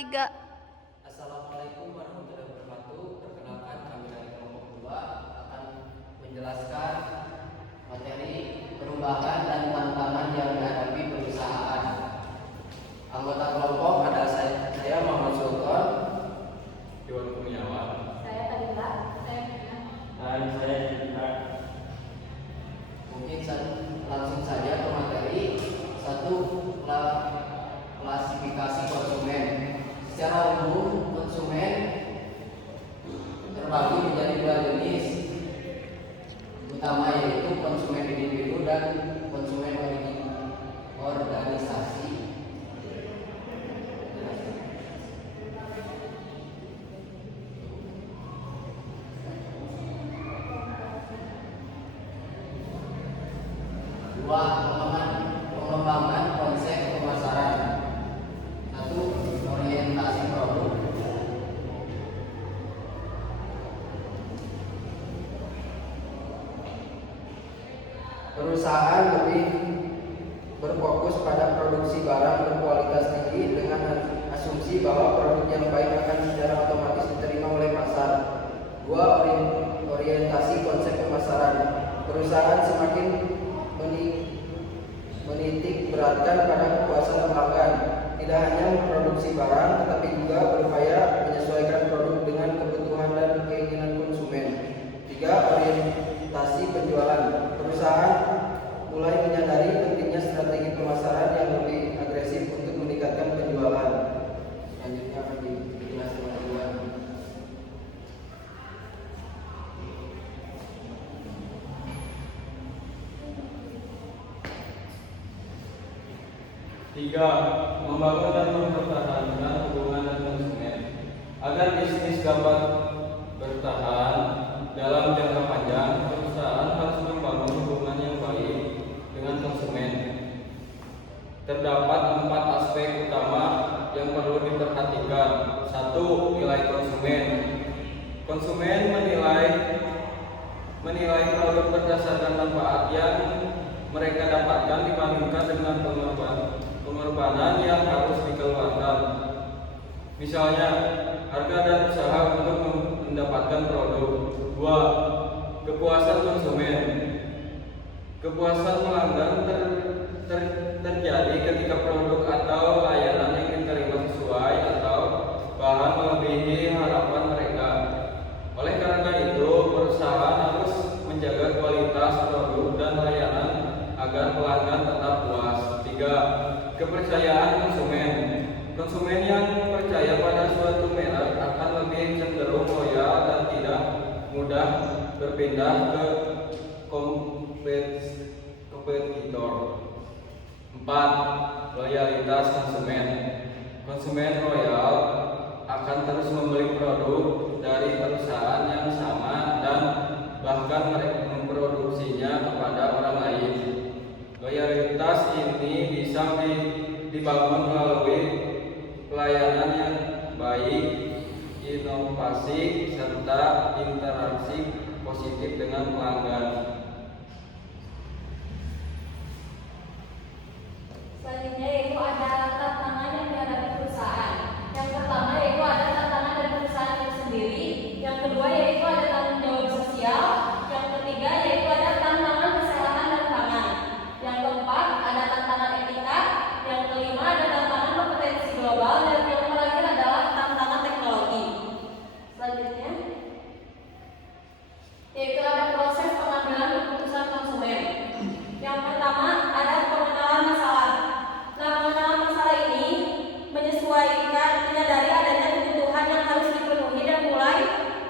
Tiga. Assalamualaikum warahmatullahi wabarakatuh. Perkenalkan, kami dari kelompok 2 akan menjelaskan materi perubahan dan tantangan yang dihadapi perusahaan. Anggota kelompok adalah saya Muhammad Sultan, Iwan Kurniawan, Saya Talita. Saya Mena. dan saya Citra. mungkin langsung saja ke materi. Satu, klasifikasi konsumen. Secara umum, konsumen terbagi menjadi dua jenis utama, yaitu konsumen individu dan konsumen organisasi. Dua, pengembangan konsep pemasaran. Satu, orientasi produk. Perusahaan lebih berfokus pada produksi barang berkualitas tinggi dengan asumsi bahwa produk yang baik akan secara otomatis diterima oleh pasar. Dua, orientasi konsep pemasaran. Perusahaan semakin menitik beratkan pada kepuasan pelanggan, tidak hanya memproduksi barang tetapi juga berupaya menyesuaikan produk dengan kebutuhan dan keinginan konsumen. Tiga, orientasi penjualan. Perusahaan mulai menyadari pentingnya strategi pemasaran yang lebih agresif untuk meningkatkan penjualan. Selanjutnya akan dijelaskan oleh Tiga, membangun dan mempertahankan hubungan dengan konsumen. Agar bisnis dapat bertahan dalam jangka panjang, perusahaan harus membangun hubungan yang baik dengan konsumen. Terdapat 4 aspek utama yang perlu diperhatikan. Satu, nilai konsumen. Konsumen menilai produk berdasarkan manfaat yang mereka dapatkan dibandingkan dengan pengorbanan yang harus dikeluarkan. Misalnya, harga dan usaha untuk mendapatkan produk. Dua, kepuasan konsumen. Kepuasan pelanggan terjadi ketika produk atau layanan yang diterima sesuai atau bahkan melebihi harapan mereka. Oleh karena itu, perusahaan harus menjaga kualitas produk dan layanan agar pelanggan tetap puas. Tiga, kepercayaan konsumen. Konsumen yang percaya pada suatu merek akan lebih cenderung loyal dan tidak mudah berpindah ke kompetitor. Empat, loyalitas konsumen. Konsumen loyal akan terus membeli produk dari perusahaan yang sama dan bahkan memproduksinya kepada orang lain. Loyalitas ini bisa dibangun melalui pelayanan yang baik, inovasi, serta interaksi positif dengan pelanggan. Selanjutnya yaitu ada tantangan yang dihadapi perusahaan. Yang pertama yaitu ada tantangan dari perusahaan itu sendiri. Yang kedua yaitu ada tanggung jawab sosial. Yang ketiga yaitu ada tantangan kesehatan dan pangan. Yang keempat ada tantangan etika. Yang kelima ada tantangan kompetensi global. Dan yang terakhir adalah tantangan teknologi. Selanjutnya yaitu ada proses pengambilan keputusan konsumen. Yang pertama ada pengenalan masalah. Nah, pengenalan masalah ini menyadari adanya kebutuhan yang harus dipenuhi dan mulai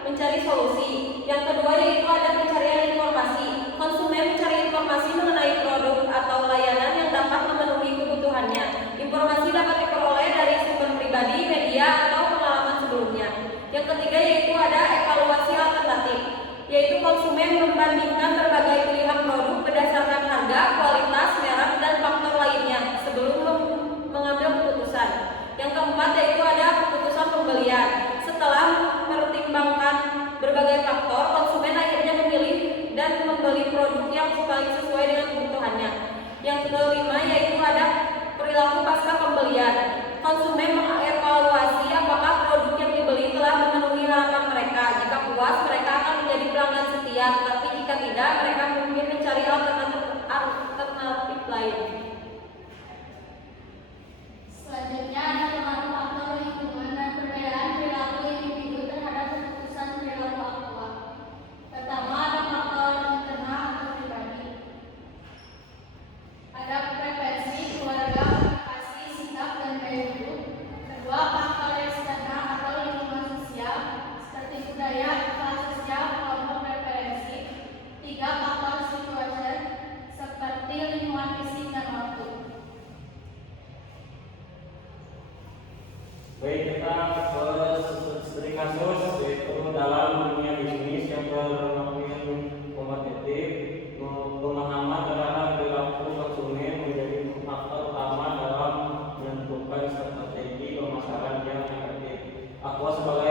mencari solusi. Yang kedua yaitu ada pencarian informasi. Konsumen mencari informasi mengenai produk atau layanan yang dapat memenuhi kebutuhannya. Informasi dapat diperoleh dari sumber pribadi, media, atau pengalaman sebelumnya. Yang ketiga yaitu ada evaluasi alternatif, yaitu konsumen membandingkan berbagai pilihan produk berdasarkan harga, kualitas, merek, dan faktor lainnya sebelum mengambil keputusan. Yang keempat yaitu ada keputusan pembelian. Setelah mempertimbangkan berbagai faktor, konsumen akhirnya memilih dan membeli produk yang paling sesuai dengan kebutuhannya. Yang kelima yaitu ada perilaku pasca pembelian. Konsumen mengevaluasi kita ke studi kasus, yaitu dalam dunia bisnis yang bermain kompetitif, pemahaman terhadap perilaku konsumen menjadi faktor utama dalam menentukan strategi pemasaran yang efektif. Aku sebagai